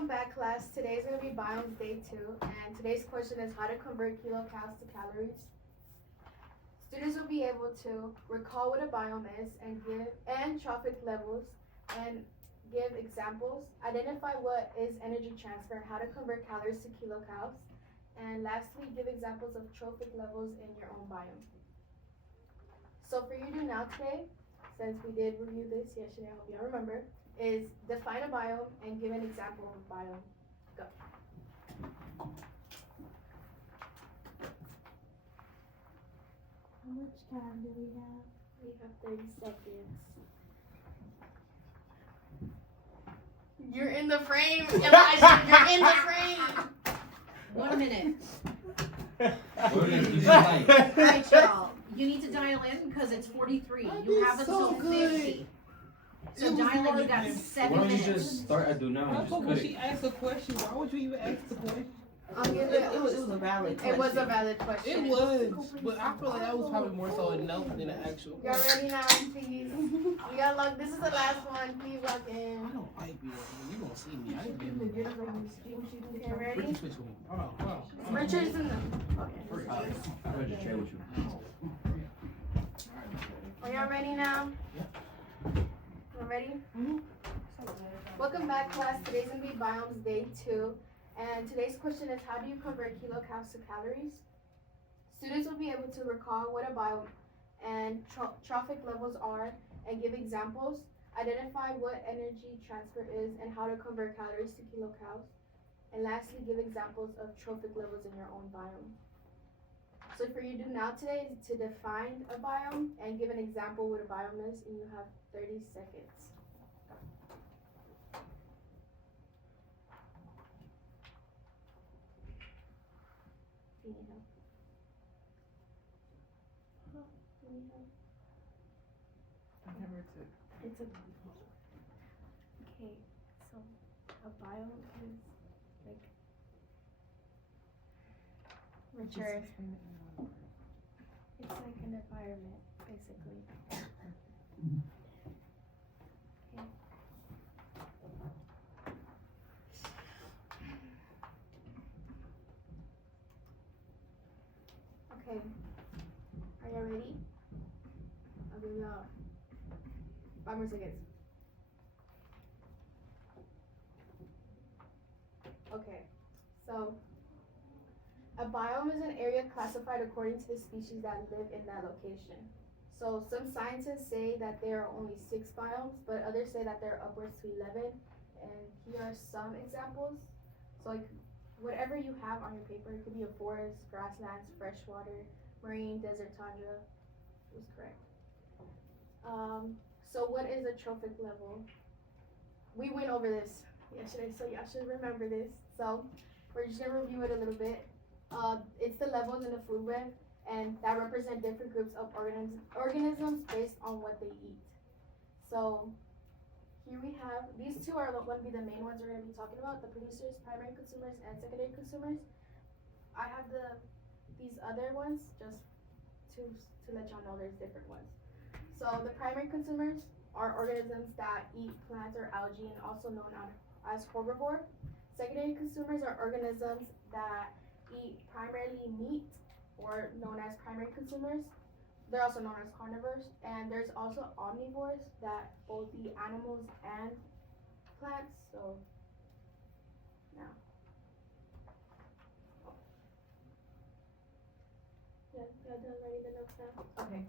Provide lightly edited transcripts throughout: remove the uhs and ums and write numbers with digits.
Welcome back, class. Today's going to be Biomes Day 2, and today's question is how to convert kilocalories to calories. Students will be able to recall what a biome is and trophic levels and give examples, identify what is energy transfer and how to convert calories to kilocalories, and lastly, give examples of trophic levels in your own biome. So for you to do now today, since we did review this yesterday, I hope y'all remember, is define a biome and give an example of a biome. Go. How much time do we have? We have 30 seconds. You're in the frame, Elijah. You're in the frame. 1 minute. Alright, Alright, y'all. You need to dial in because it's 43. You have until 50. So dial in, you got 7 Why don't you minutes. just start at do now How and just come cut when it? she asked a question, why would you even ask the question? It was a valid question. It was a valid question. It was, but I feel like that was probably more so a no than an actual Y'all question. ready now, please? We got log. This is the last one. Please log in. I don't like being you gonna see me. I ain't been here. Okay, ready? Ricky switch with me. Hold on. Richard's in the. Okay. I'm ready to share with you. Are y'all ready now? Y'all ready? Welcome back, class. Today's gonna be Biomes Day 2, and today's question is how do you convert kilocalories to calories? Students will be able to recall what a biome and trophic levels are and give examples, identify what energy transfer is and how to convert calories to kilocalories, and lastly, give examples of trophic levels in your own biome. So for you to do now today is to define a biome and give an example what a biome is, and you have 30 seconds. Do you need help? Do you need help? I never took. It's a okay. So a biome is like Richard. It's like an environment, basically. Okay. Okay. Are y'all ready? I'll give y'all 5 more seconds. Okay. So a biome is an area classified according to the species that live in that location. So some scientists say that there are only 6 biomes, but others say that there are upwards to 11. And here are some examples. So like whatever you have on your paper, it could be a forest, grasslands, freshwater, marine, desert, tundra. Was correct. So what is a trophic level? We went over this yesterday, so y'all should remember this. So we're just gonna review it a little bit. It's the levels in the food web, and that represent different groups of organisms based on what they eat. So here we have, these two are going to be the main ones we're going to be talking about, the producers, primary consumers, and secondary consumers. I have these other ones just to let y'all know there's different ones. So the primary consumers are organisms that eat plants or algae and also known as herbivore. Secondary consumers are organisms that eat primarily meat or known as primary consumers. They're also known as carnivores, and there's also omnivores that both eat animals and plants. So now, yeah, y'all done writing the notes now? Okay.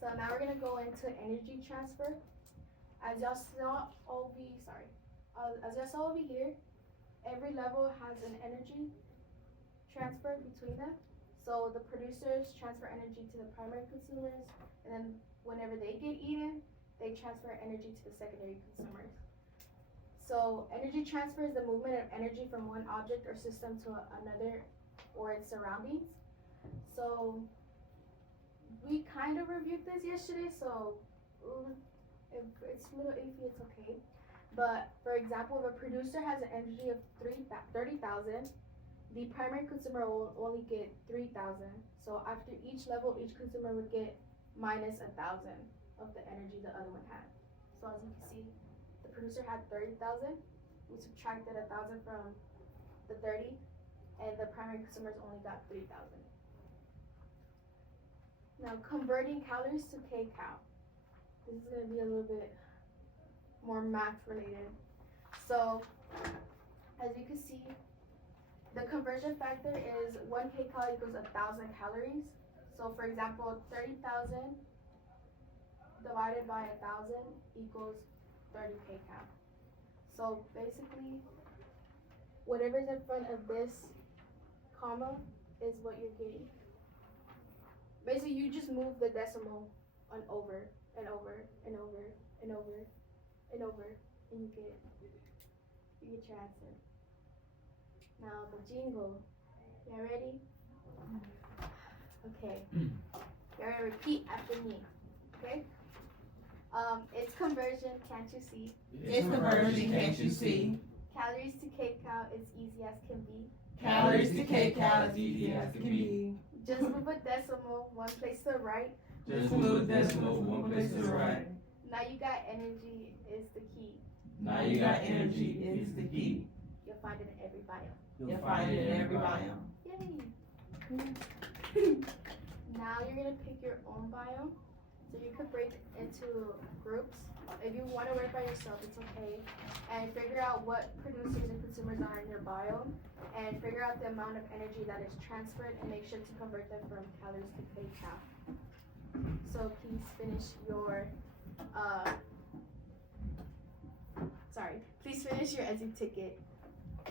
So now we're gonna go into energy transfer. As y'all saw over here, every level has an energy transfer between them. So the producers transfer energy to the primary consumers, and then whenever they get eaten, they transfer energy to the secondary consumers. So energy transfer is the movement of energy from one object or system to another or its surroundings. So we kind of reviewed this yesterday, so if it's a little iffy, it's okay. But for example, if a producer has an energy of 30,000, the primary consumer will only get 3,000. So after each level, each consumer would get minus 1,000 of the energy the other one had. So as you can see, the producer had 30,000 we subtracted 1,000 from the 30, and the primary consumers only got 3,000. Now converting calories to kcal. This is gonna be a little bit more math related. So as you can see, the conversion factor is 1 kcal equals 1,000 calories. So for example, 30,000 divided by 1,000 equals 30 kcal. So basically, whatever's in front of this comma is what you're getting. Basically, you just move the decimal on over and over and over and over and over, and you get your answer. Now the jingle. You ready? Okay. You're gonna repeat after me. Okay? It's conversion, can't you see? It's conversion, can't you see? Calories to kcal, it's easy as can be. Calories to kcal as easy as can be. Just move a decimal one place to the right. Just move the decimal one place to the right. Now you got energy is the key. Now you got energy is the key. You'll find it in every bio. You'll find it in every bio. Yay! Now you're gonna pick your own bio. So you could break into groups. If you want to work by yourself, it's okay. And figure out what producers and consumers are in your bio. And figure out the amount of energy that is transferred and make sure to convert them from calories to kcal. So please finish your, please finish your ESI ticket.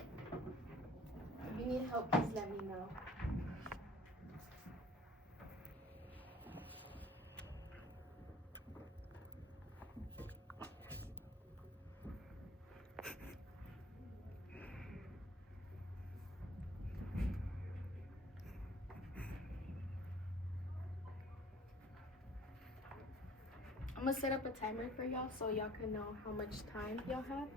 If you need help, please let me know. I'm gonna set up a timer for y'all so y'all can know how much time y'all have.